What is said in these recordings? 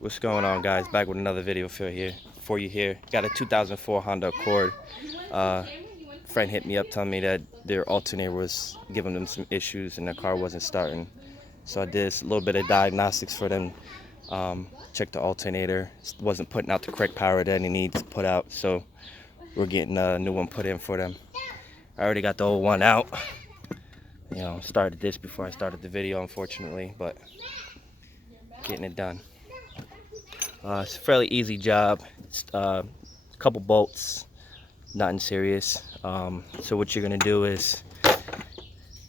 What's going on, guys? Back with another video for you here. Got a 2004 Honda Accord. Friend hit me up telling me that their alternator was giving them some issues and their car wasn't starting. So I did a little bit of diagnostics for them. Checked the alternator. Wasn't putting out the correct power that it needs to put out. So we're getting a new one put in for them. I already got the old one out. You know, started this before I started the video, unfortunately, but getting it done. It's a fairly easy job. It's a couple bolts, nothing serious. So what you're gonna do is,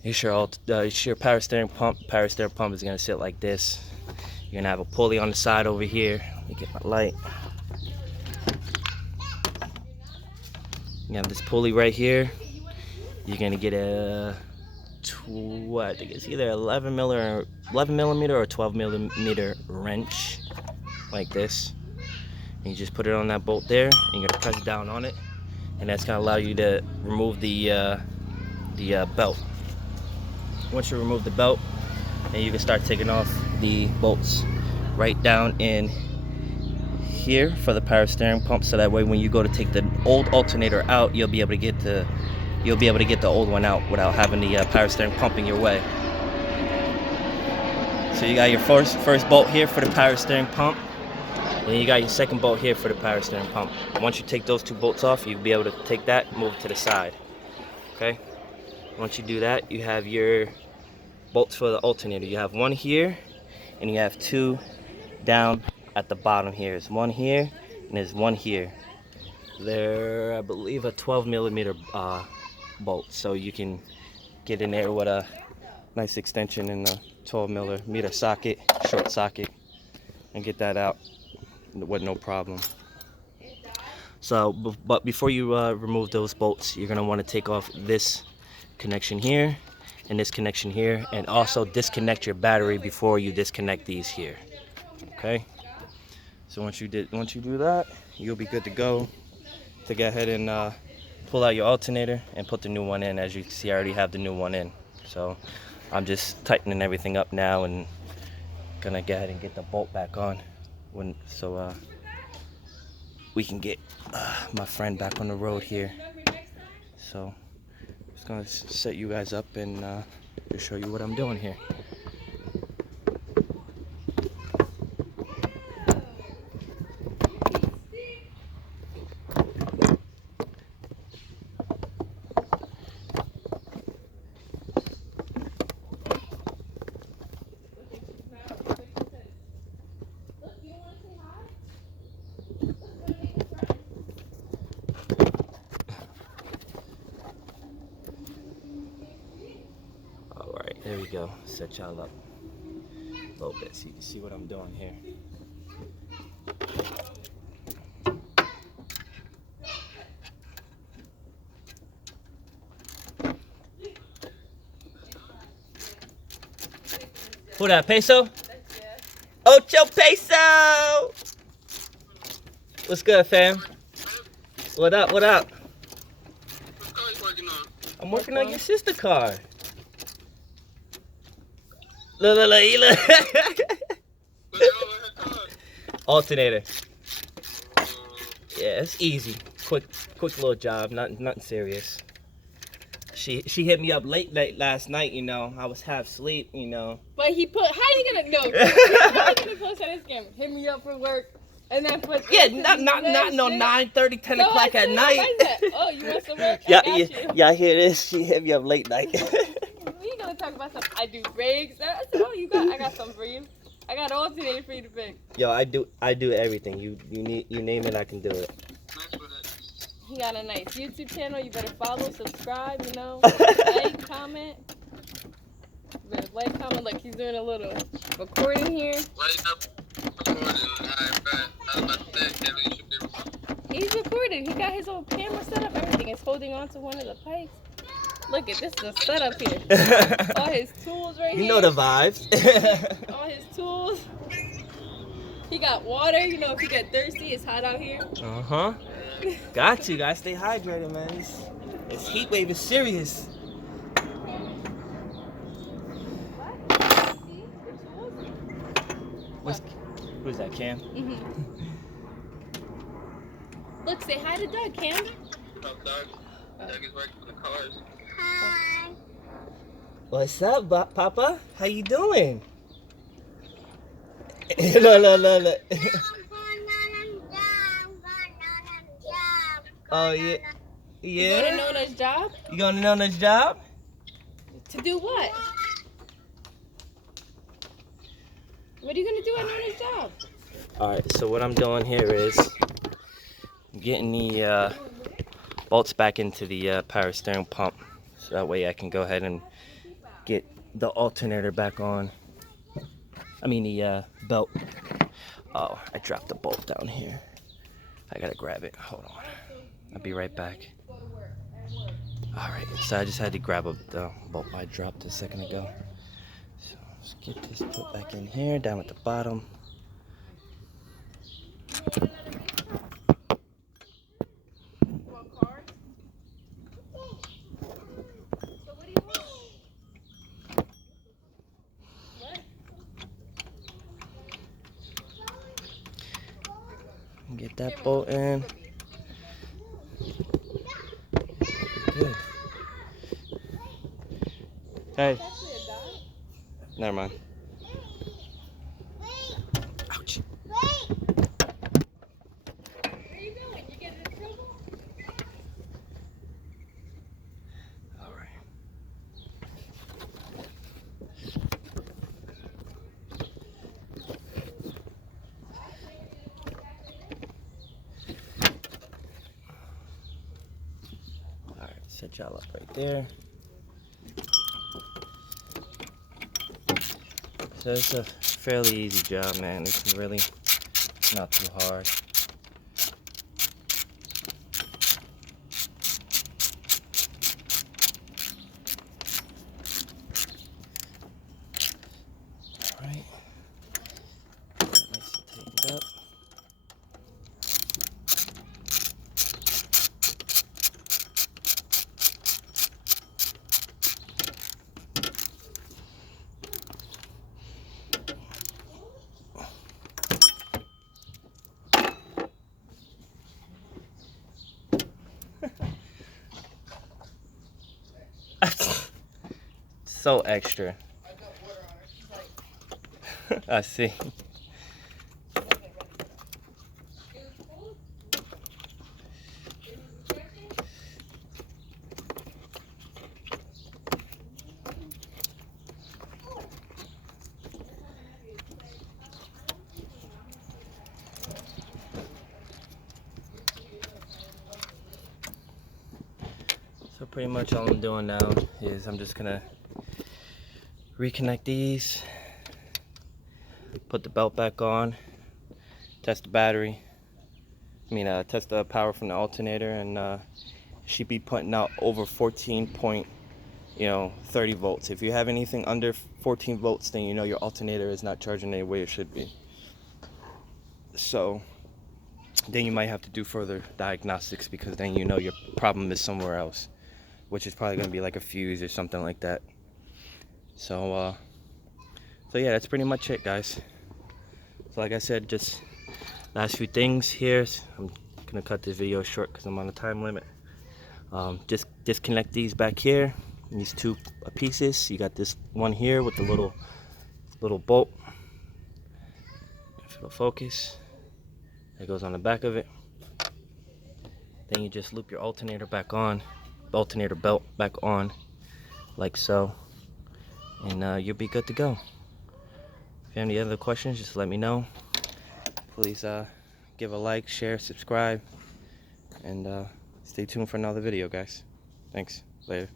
it's your power steering pump. Power steering pump is gonna sit like this. You're gonna have a pulley on the side over here. Let me get my light. You have this pulley right here. You're gonna get a I think it's either 11 millimeter or 12 millimeter wrench, like this. And you just put it on that bolt there, and you're gonna press down on it, and that's gonna allow you to remove the belt. Once you remove the belt, then you can start taking off the bolts right down in here for the power steering pump, so that way when you go to take the old alternator out, you'll be able to get the old one out without having the power steering pumping your way. So you got your first bolt here for the power steering pump, and you got your second bolt here for the power steering pump. Once you take those two bolts off, you'll be able to take that, move it to the side. Okay? Once you do that, you have your bolts for the alternator. You have one here, and you have two down at the bottom here. There's one here, and there's one here. They're, I believe, a 12 millimeter bolt, so you can get in there with a nice extension in the 12 millimeter socket, short socket, and get that out with no problem. So, but before you remove those bolts, you're gonna want to take off this connection here and this connection here, and also disconnect your battery before you disconnect these here. Okay. So once you do that, you'll be good to go to go ahead and pull out your alternator and put the new one in. As you can see, I already have the new one in. So I'm just tightening everything up now and gonna go ahead and get the bolt back on so we can get my friend back on the road here. So I'm just gonna set you guys up and just show you what I'm doing here. There we go. Set y'all up a little bit so you can see what I'm doing here. Who that, Peso? Ocho Peso! What's good, fam? What up, what up? What car you working on? I'm working on your sister car. Look. Alternator. Yeah, it's easy. Quick little job. Nothing serious. She hit me up late last night. You know, I was half asleep. You know. But how you gonna know? How you gonna post on Instagram? Hit me up for work, and then put. Yeah, not no 9:30, 10 o'clock at night. Oh, you want some work? Yeah, I got you. Yeah. I hear this. She hit me up late night. We gonna talk about something. I do rigs. I said, oh, I got something for you. I got an alternator for you to pick. Yo, I do everything. You name it, I can do it. He got a nice YouTube channel. You better follow, subscribe. You know, like, comment. You better like, comment. Look, he's doing a little recording here. He's recording. He got his own camera set up. Everything is holding on to one of the pipes. Look at this, the setup here. All his tools right here. You know the vibes. All his tools. He got water. You know, if you get thirsty, it's hot out here. Uh-huh. Got you. Gotta stay hydrated, man. This heat wave is serious. What? See? Your tools? Who's that? Cam. Look, say hi to Doug, Cam. Doug. Doug is working for the cars. What's up, Papa? How you doing? Look. Oh, yeah. You going to Yeah? Nona's job? You going to Nona's job? To do what? What are you going to do at Nona's job? Alright, so what I'm doing here is getting the bolts back into the power steering pump. So that way I can go ahead and get the alternator back on. I mean the belt. Oh, I dropped the bolt down here. I gotta grab it. Hold on. I'll be right back. Alright, so I just had to grab the bolt I dropped a second ago. So let's get this put back in here, down at the bottom. Get that bolt in. Good. Hey. Never mind. Ouch. Where are you going? You getting in trouble? All right. All right, set y'all up right there. So it's a fairly easy job, man. It's really not too hard. All right. Nice and tightened up. So extra. I see. So pretty much all I'm doing now is I'm just gonna reconnect these, put the belt back on, test the battery, test the power from the alternator, and should be putting out over 14.30 volts. If you have anything under 14 volts, then you know your alternator is not charging the way it should be. So then you might have to do further diagnostics, because then you know your problem is somewhere else, which is probably going to be like a fuse or something like that. So yeah, that's pretty much it, guys. So like I said, just last few things here. I'm gonna cut this video short because I'm on a time limit. Just disconnect these back here, these two pieces. You got this one here with the little bolt. If it'll focus, that goes on the back of it. Then you just loop your alternator back on, alternator belt back on, like so, and you'll be good to go. If you have any other questions, just let me know. Please give a like, share, subscribe, and stay tuned for another video, guys. Thanks. Later.